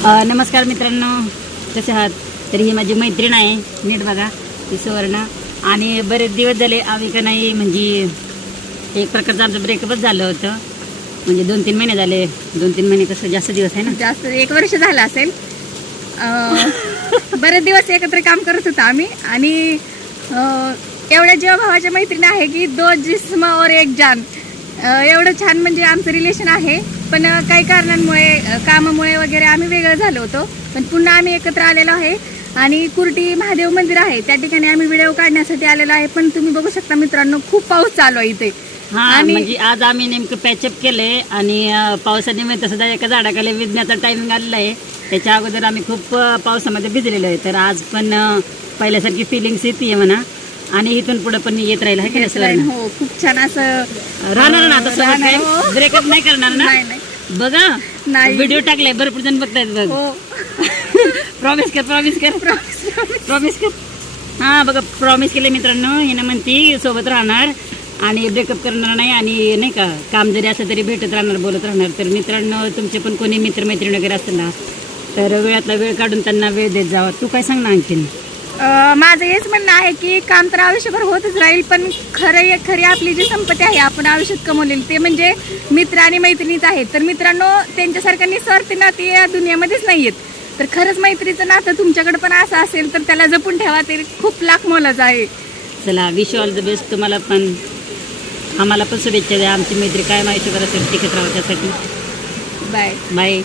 नमस्कार मित्रांनो, कसे आहात? तर ही माझी मैत्रीण आहे, नीट बघा, ती सुवर्ण. आणि बरेच दिवस झाले आम्ही का नाही, म्हणजे एक प्रकारचं आमचं ब्रेकअपच झालं होतं. म्हणजे 2-3 महिने झाले. 2-3 महिने कसं जास्त दिवस आहे ना, जास्त 1 वर्ष झालं असेल. बरेच दिवस एकत्र काम करत होतो आम्ही. आणि एवढ्या जीवा भावाच्या मैत्रीण आहे की 2 जिस्म और 1 जान, एवढं छान म्हणजे आमचं रिलेशन आहे. पण काही कारणांमुळे, कामामुळे वगैरे आम्ही वेगळं झालो होतो. पण पुन्हा आम्ही एकत्र आलेलो आहे. आणि कुर्टी महादेव मंदिर आहे त्या ठिकाणी आम्ही व्हिडिओ काढण्यासाठी आलेलो आहे. पण तुम्ही बघू शकता मित्रांनो, खूप पाऊस चालू आहे इथे. आणि म्हणजे आज आम्ही नेमकं पॅचअप केलंय आणि पावसानिमित्त सुद्धा एका झाडाखाली विजण्याचा टायमिंग आलेला आहे. त्याच्या अगोदर आम्ही खूप पावसामध्ये भिजलेलो आहे. तर आज पण पहिल्यासारखी फिलिंग्स येते म्हणा. आणि इथून पुढे पण येत राहील आहे की हो, खूप छान असं राहणार ना. आता ब्रेकअप नाही करणार ना? बघा, नाही, व्हिडिओ टाकलाय, भरपूर जण बघतायत बघ. प्रॉमिस कर, प्रॉमिस कर, प्रॉमिस कर. हा बघा, प्रॉमिस केले मित्रांनो. हिनं म्हणती सोबत राहणार आणि ब्रेकअप करणार नाही. आणि नाही का, काम जरी असं तरी भेटत राहणार, बोलत राहणार. तर मित्रांनो, तुमचे पण कोणी मित्रमैत्रीण वगैरे असतील ना, तर वेळातला वेळ काढून त्यांना वेळ देत जावा. तू काय सांग ना आणखीन? माझं हेच म्हणणं आहे की काम तर आयुष्यभर होतच राहील, पण खरी आपली जी संपत्ती आहे आपण आयुष्यात कमवलेली, ते म्हणजे मित्र आणि मैत्रिणीच आहेत. तर मित्रांनो, त्यांच्यासारखं निस्वार्थी नाती या दुनियामध्येच नाही आहेत. तर खरंच मैत्रीचं नातं तुमच्याकडे पण असं असेल तर त्याला जपून ठेवा, ते खूप लाख मोलाचं आहे. चला, विश ऑल द बेस्ट तुम्हाला पण. आम्हाला पण शुभेच्छा द्या. आमची मैत्री काय आयुष्यभर असेल टिकत राहा त्यासाठी. Bye bye.